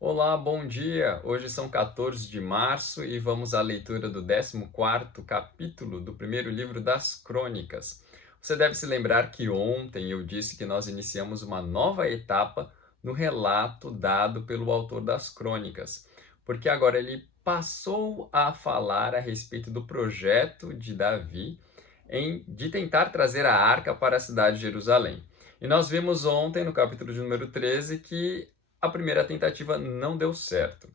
Olá, bom dia! Hoje são 14 de março e vamos à leitura do 14º capítulo do primeiro livro das Crônicas. Você deve se lembrar que ontem eu disse que nós iniciamos uma nova etapa no relato dado pelo autor das Crônicas, porque agora ele passou a falar a respeito do projeto de Davi de tentar trazer a arca para a cidade de Jerusalém. E nós vimos ontem, no capítulo de número 13, que a primeira tentativa não deu certo.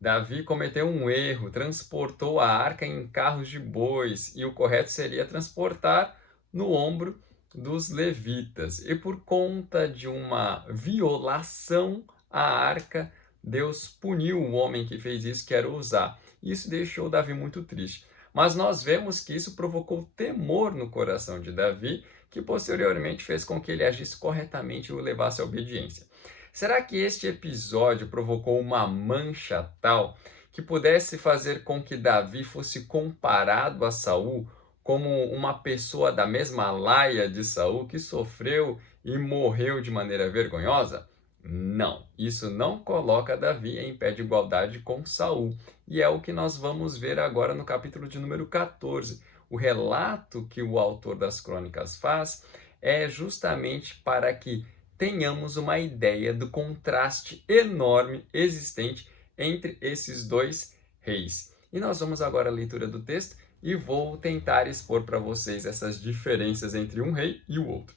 Davi cometeu um erro, transportou a arca em carros de bois, e o correto seria transportar no ombro dos levitas. E por conta de uma violação à arca, Deus puniu o homem que fez isso, que era Uzá. Isso deixou Davi muito triste. Mas nós vemos que isso provocou temor no coração de Davi, que posteriormente fez com que ele agisse corretamente e o levasse à obediência. Será que este episódio provocou uma mancha tal que pudesse fazer com que Davi fosse comparado a Saul como uma pessoa da mesma laia de Saul que sofreu e morreu de maneira vergonhosa? Não, isso não coloca Davi em pé de igualdade com Saul. E é o que nós vamos ver agora no capítulo de número 14. O relato que o autor das crônicas faz é justamente para que tenhamos uma ideia do contraste enorme existente entre esses dois reis. E nós vamos agora à leitura do texto e vou tentar expor para vocês essas diferenças entre um rei e o outro.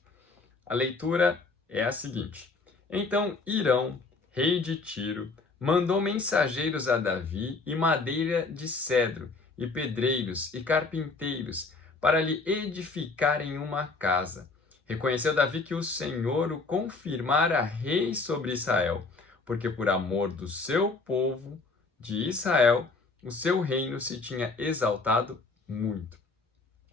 A leitura é a seguinte: Então Hirão, rei de Tiro, mandou mensageiros a Davi e madeira de cedro, e pedreiros e carpinteiros, para lhe edificarem uma casa. Reconheceu Davi que o Senhor o confirmara rei sobre Israel, porque por amor do seu povo de Israel, o seu reino se tinha exaltado muito.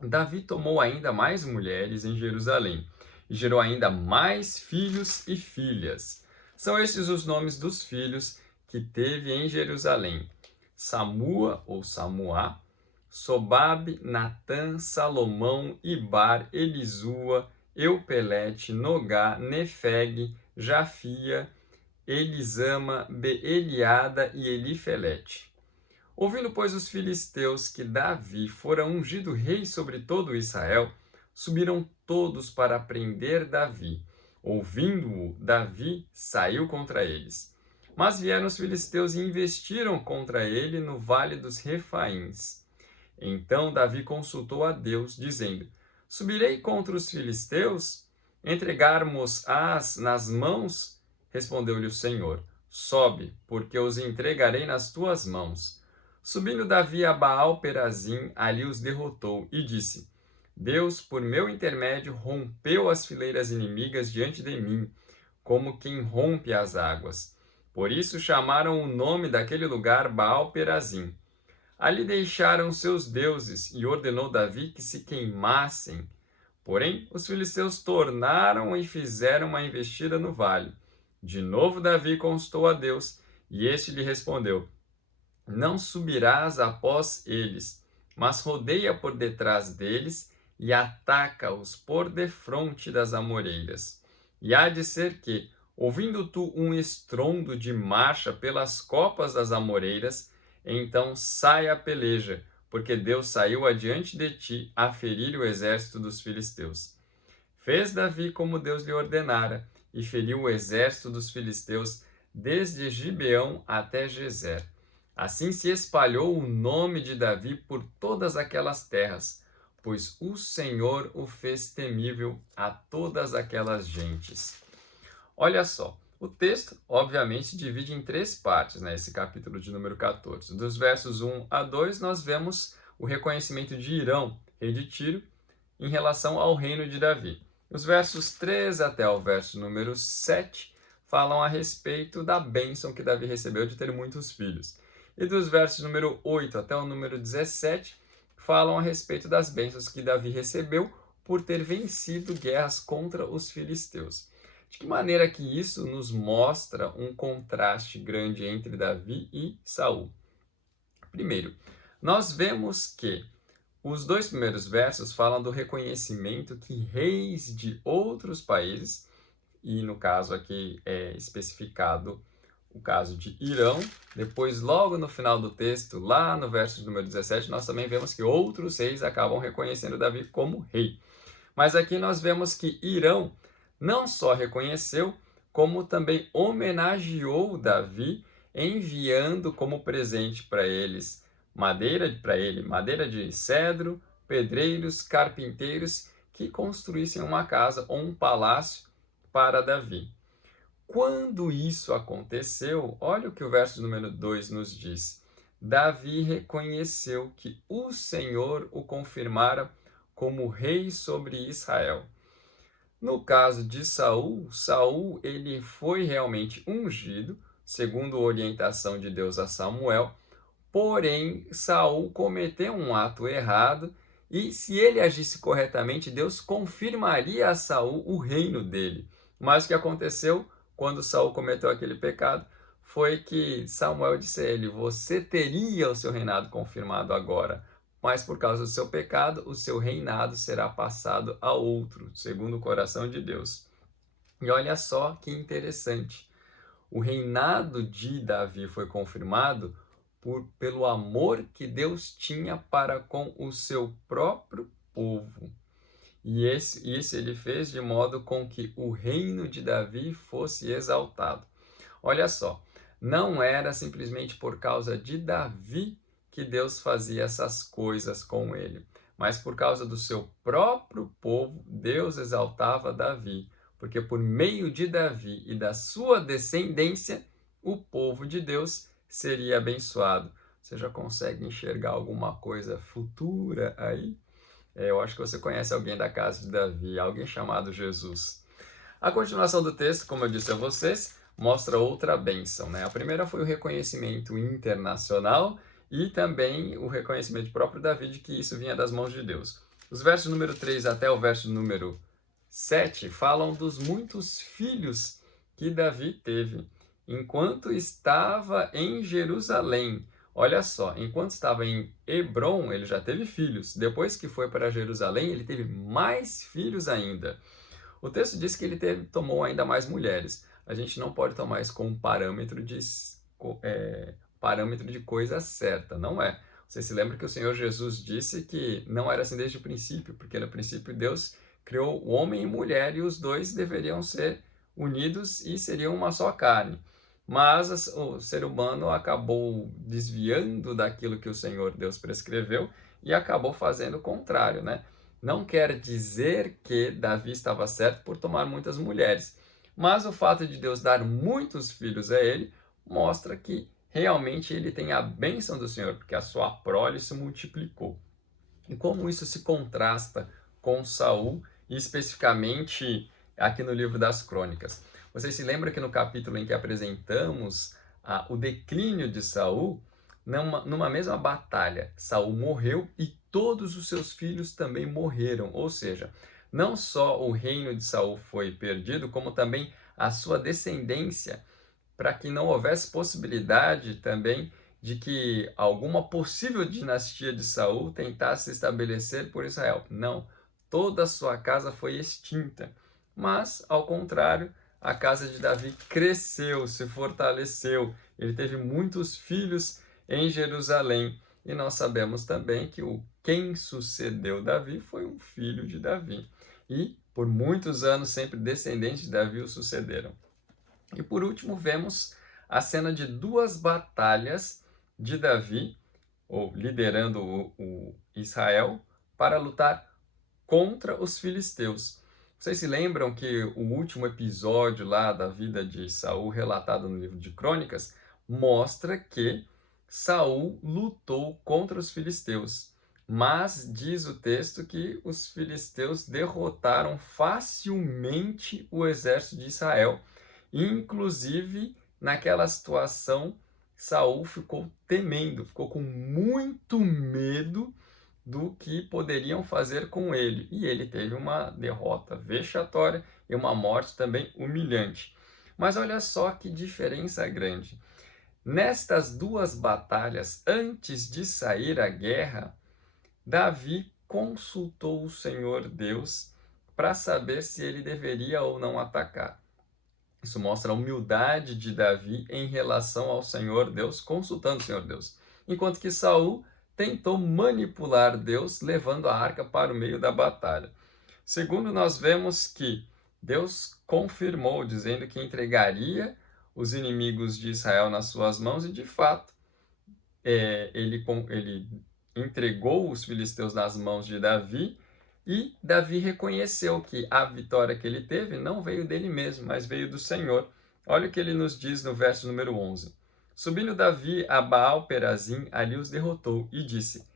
Davi tomou ainda mais mulheres em Jerusalém e gerou ainda mais filhos e filhas. São estes os nomes dos filhos que teve em Jerusalém: Samua ou Samuá, Sobabe, Natã, Salomão, Ibar, Elisua, Eupelete, Nogá, Nefeg, Jafia, Elisama, Beeliada e Elifelete. Ouvindo, pois, os filisteus que Davi fora ungido rei sobre todo Israel, subiram todos para prender Davi. Ouvindo-o, Davi saiu contra eles. Mas vieram os filisteus e investiram contra ele no vale dos Refaíns. Então Davi consultou a Deus, dizendo: Subirei contra os filisteus? Entregarmos-ás nas mãos? Respondeu-lhe o Senhor: Sobe, porque os entregarei nas tuas mãos. Subindo Davi a Baal-Perazim, ali os derrotou e disse: Deus, por meu intermédio, rompeu as fileiras inimigas diante de mim, como quem rompe as águas. Por isso chamaram o nome daquele lugar Baal-Perazim. Ali deixaram seus deuses e ordenou Davi que se queimassem. Porém, os filisteus tornaram e fizeram uma investida no vale. De novo Davi consultou a Deus, e este lhe respondeu: Não subirás após eles, mas rodeia por detrás deles e ataca-os por defronte das amoreiras. E há de ser que, ouvindo tu um estrondo de marcha pelas copas das amoreiras, então saia a peleja, porque Deus saiu adiante de ti a ferir o exército dos filisteus. Fez Davi como Deus lhe ordenara, e feriu o exército dos filisteus desde Gibeão até Gezer. Assim se espalhou o nome de Davi por todas aquelas terras, pois o Senhor o fez temível a todas aquelas gentes. Olha só, o texto, obviamente, se divide em três partes, esse capítulo de número 14. Dos versos 1 a 2, nós vemos o reconhecimento de Hirão, rei de Tiro, em relação ao reino de Davi. Os versos 3 até o verso número 7 falam a respeito da bênção que Davi recebeu de ter muitos filhos. E dos versos número 8 até o número 17 falam a respeito das bênçãos que Davi recebeu por ter vencido guerras contra os filisteus. De que maneira que isso nos mostra um contraste grande entre Davi e Saul? Primeiro, nós vemos que os dois primeiros versos falam do reconhecimento que reis de outros países, e no caso aqui é especificado o caso de Irão. Depois, logo no final do texto, lá no verso número 17, nós também vemos que outros reis acabam reconhecendo Davi como rei. Mas aqui nós vemos que Irão não só reconheceu, como também homenageou Davi, enviando como presente para eles madeira de cedro, pedreiros, carpinteiros que construíssem uma casa ou um palácio para Davi. Quando isso aconteceu, olha o que o verso número 2 nos diz. Davi reconheceu que o Senhor o confirmara como rei sobre Israel. No caso de Saul ele foi realmente ungido, segundo a orientação de Deus a Samuel, porém Saul cometeu um ato errado e se ele agisse corretamente, Deus confirmaria a Saul o reino dele. Mas o que aconteceu quando Saul cometeu aquele pecado foi que Samuel disse a ele: você teria o seu reinado confirmado agora, mas por causa do seu pecado, o seu reinado será passado a outro, segundo o coração de Deus. E olha só que interessante. O reinado de Davi foi confirmado pelo amor que Deus tinha para com o seu próprio povo. E isso ele fez de modo com que o reino de Davi fosse exaltado. Olha só, não era simplesmente por causa de Davi que Deus fazia essas coisas com ele, mas por causa do seu próprio povo, Deus exaltava Davi, porque por meio de Davi e da sua descendência, o povo de Deus seria abençoado. Você já consegue enxergar alguma coisa futura aí? Eu acho que você conhece alguém da casa de Davi, alguém chamado Jesus. A continuação do texto, como eu disse a vocês, mostra outra bênção, né? A primeira foi o reconhecimento internacional e também o reconhecimento próprio Davi de que isso vinha das mãos de Deus. Os versos número 3 até o verso número 7 falam dos muitos filhos que Davi teve enquanto estava em Jerusalém. Olha só, enquanto estava em Hebrom, ele já teve filhos. Depois que foi para Jerusalém, ele teve mais filhos ainda. O texto diz que ele tomou ainda mais mulheres. A gente não pode tomar isso como parâmetro de coisa certa, não é? Você se lembra que o Senhor Jesus disse que não era assim desde o princípio, porque no princípio Deus criou o homem e mulher e os dois deveriam ser unidos e seriam uma só carne. Mas o ser humano acabou desviando daquilo que o Senhor Deus prescreveu e acabou fazendo o contrário, né? Não quer dizer que Davi estava certo por tomar muitas mulheres, mas o fato de Deus dar muitos filhos a ele mostra que realmente ele tem a bênção do Senhor, porque a sua prole se multiplicou. E como isso se contrasta com Saul, e especificamente aqui no livro das Crônicas. Vocês se lembram que no capítulo em que apresentamos o declínio de Saul, numa mesma batalha, Saul morreu e todos os seus filhos também morreram. Ou seja, não só o reino de Saul foi perdido, como também a sua descendência, para que não houvesse possibilidade também de que alguma possível dinastia de Saul tentasse se estabelecer por Israel. Não, toda a sua casa foi extinta. Mas, ao contrário, a casa de Davi cresceu, se fortaleceu. Ele teve muitos filhos em Jerusalém. E nós sabemos também que quem sucedeu Davi foi um filho de Davi. E, por muitos anos, sempre descendentes de Davi o sucederam. E, por último, vemos a cena de duas batalhas de Davi, ou liderando o Israel, para lutar contra os filisteus. Vocês se lembram que o último episódio lá da vida de Saul, relatado no livro de Crônicas, mostra que Saul lutou contra os filisteus. Mas diz o texto que os filisteus derrotaram facilmente o exército de Israel. Inclusive, naquela situação, Saul ficou temendo, ficou com muito medo do que poderiam fazer com ele. E ele teve uma derrota vexatória e uma morte também humilhante. Mas olha só que diferença grande. Nestas duas batalhas, antes de sair à guerra, Davi consultou o Senhor Deus para saber se ele deveria ou não atacar. Isso mostra a humildade de Davi em relação ao Senhor Deus, consultando o Senhor Deus. Enquanto que Saul tentou manipular Deus, levando a arca para o meio da batalha. Segundo, nós vemos que Deus confirmou, dizendo que entregaria os inimigos de Israel nas suas mãos, e de fato, ele entregou os filisteus nas mãos de Davi, e Davi reconheceu que a vitória que ele teve não veio dele mesmo, mas veio do Senhor. Olha o que ele nos diz no verso número 11. Subindo Davi a Baal-Perazim, ali os derrotou e disse: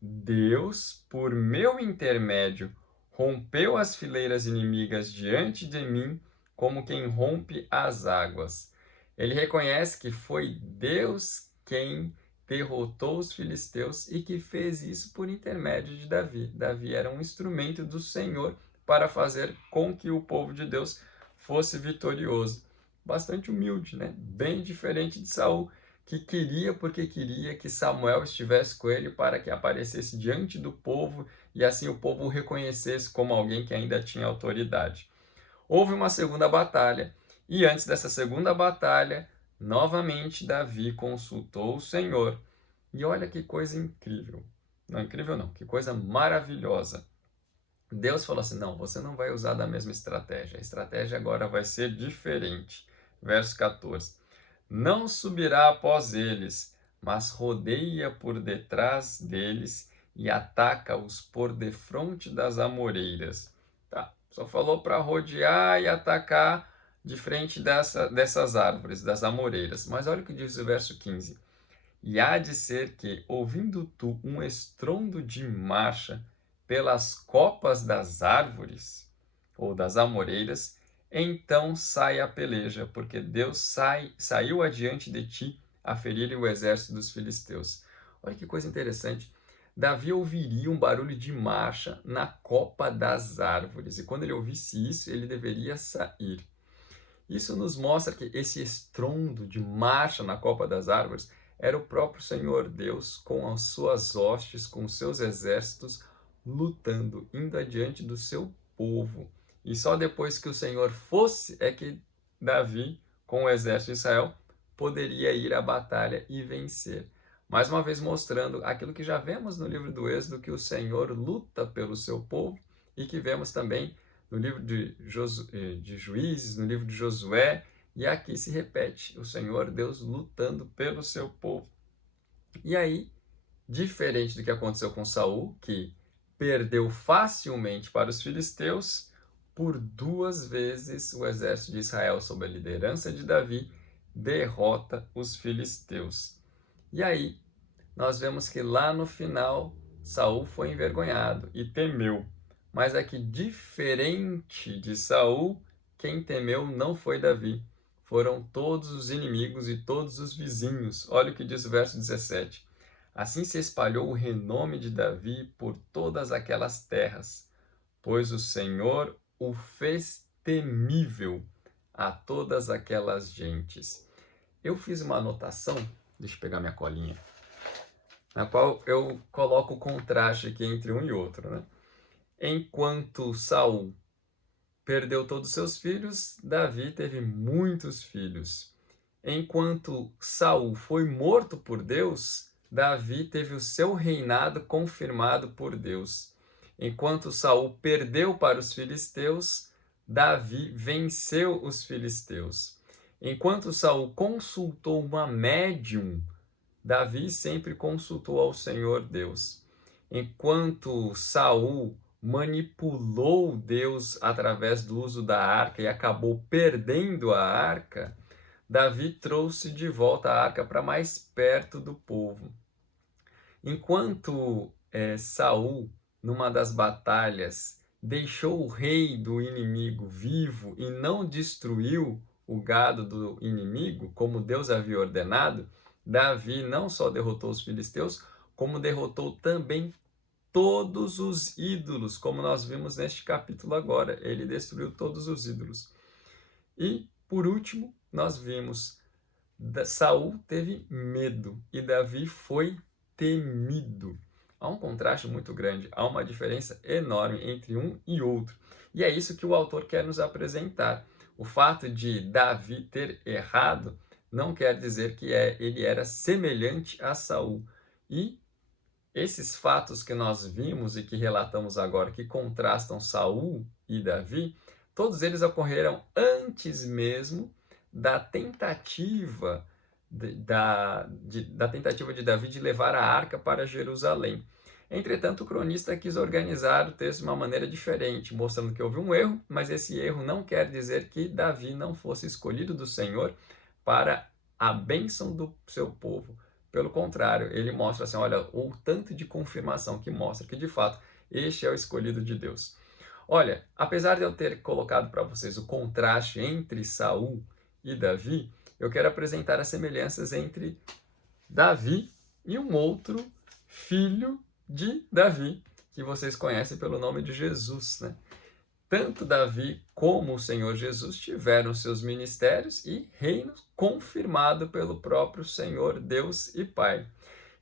Deus, por meu intermédio, rompeu as fileiras inimigas diante de mim, como quem rompe as águas. Ele reconhece que foi Deus quem derrotou os filisteus e que fez isso por intermédio de Davi. Davi era um instrumento do Senhor para fazer com que o povo de Deus fosse vitorioso. Bastante humilde, né? Bem diferente de Saul, que queria porque queria que Samuel estivesse com ele para que aparecesse diante do povo e assim o povo o reconhecesse como alguém que ainda tinha autoridade. Houve uma segunda batalha, e antes dessa segunda batalha, novamente Davi consultou o Senhor. E olha que coisa incrível. Não incrível não, que coisa maravilhosa. Deus falou assim: não, você não vai usar da mesma estratégia. A estratégia agora vai ser diferente. Verso 14. Não subirá após eles, mas rodeia por detrás deles e ataca-os por defronte das amoreiras. Tá, só falou para rodear e atacar de frente dessas árvores, das amoreiras. Mas olha o que diz o verso 15. E há de ser que, ouvindo tu um estrondo de marcha pelas copas das árvores, ou das amoreiras, então sai a peleja, porque Deus saiu adiante de ti a ferir o exército dos filisteus. Olha que coisa interessante. Davi ouviria um barulho de marcha na copa das árvores, e quando ele ouvisse isso, ele deveria sair. Isso nos mostra que esse estrondo de marcha na copa das árvores era o próprio Senhor Deus com as suas hostes, com os seus exércitos, lutando, indo adiante do seu povo. E só depois que o Senhor fosse é que Davi, com o exército de Israel, poderia ir à batalha e vencer. Mais uma vez mostrando aquilo que já vemos no livro do Êxodo, que o Senhor luta pelo seu povo, e que vemos também no livro de Juízes, no livro de Josué, e aqui se repete, o Senhor Deus lutando pelo seu povo. E aí, diferente do que aconteceu com Saul, que perdeu facilmente para os filisteus, por 2 vezes o exército de Israel, sob a liderança de Davi, derrota os filisteus. E aí, nós vemos que lá no final, Saul foi envergonhado e temeu. Mas aqui, diferente de Saul, quem temeu não foi Davi. Foram todos os inimigos e todos os vizinhos. Olha o que diz o verso 17. Assim se espalhou o renome de Davi por todas aquelas terras, pois o Senhor o fez temível a todas aquelas gentes. Eu fiz uma anotação, deixa eu pegar minha colinha, na qual eu coloco o contraste aqui entre um e outro, né? Enquanto Saul perdeu todos os seus filhos, Davi teve muitos filhos. Enquanto Saul foi morto por Deus, Davi teve o seu reinado confirmado por Deus. Enquanto Saul perdeu para os filisteus, Davi venceu os filisteus. Enquanto Saul consultou uma médium, Davi sempre consultou ao Senhor Deus. Enquanto Saul manipulou Deus através do uso da arca e acabou perdendo a arca, Davi trouxe de volta a arca para mais perto do povo. Enquanto Saul, numa das batalhas, deixou o rei do inimigo vivo e não destruiu o gado do inimigo, como Deus havia ordenado, Davi não só derrotou os filisteus, como derrotou também todos os ídolos, como nós vimos neste capítulo agora. Ele destruiu todos os ídolos. E, por último, nós vimos Saul teve medo e Davi foi temido. Há um contraste muito grande, há uma diferença enorme entre um e outro. E é isso que o autor quer nos apresentar. O fato de Davi ter errado não quer dizer que ele era semelhante a Saul. E esses fatos que nós vimos e que relatamos agora, que contrastam Saul e Davi, todos eles ocorreram antes mesmo da tentativa da tentativa de Davi de levar a arca para Jerusalém. Entretanto, o cronista quis organizar o texto de uma maneira diferente, mostrando que houve um erro, mas esse erro não quer dizer que Davi não fosse escolhido do Senhor para a bênção do seu povo. Pelo contrário, ele mostra assim, olha, o tanto de confirmação que mostra que, de fato, este é o escolhido de Deus. Olha, apesar de eu ter colocado para vocês o contraste entre Saul e Davi, eu quero apresentar as semelhanças entre Davi e um outro filho de Davi, que vocês conhecem pelo nome de Jesus, né? Tanto Davi como o Senhor Jesus tiveram seus ministérios e reinos confirmados pelo próprio Senhor Deus e Pai.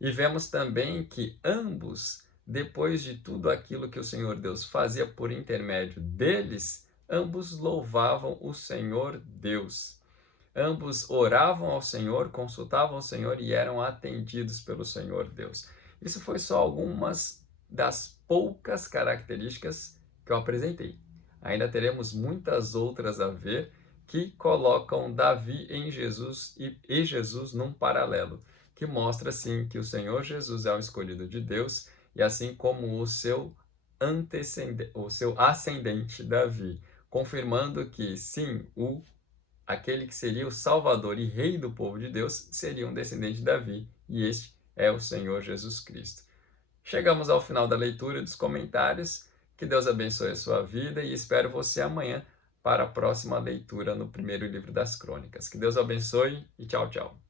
E vemos também que ambos, depois de tudo aquilo que o Senhor Deus fazia por intermédio deles, ambos louvavam o Senhor Deus. Ambos oravam ao Senhor, consultavam o Senhor e eram atendidos pelo Senhor Deus. Isso foi só algumas das poucas características que eu apresentei. Ainda teremos muitas outras a ver que colocam Davi em Jesus e Jesus num paralelo, que mostra sim que o Senhor Jesus é o escolhido de Deus e assim como o seu ascendente Davi, confirmando que sim, aquele que seria o Salvador e Rei do povo de Deus seria um descendente de Davi, e este é o Senhor Jesus Cristo. Chegamos ao final da leitura e dos comentários. Que Deus abençoe a sua vida e espero você amanhã para a próxima leitura no primeiro livro das Crônicas. Que Deus abençoe e tchau, tchau.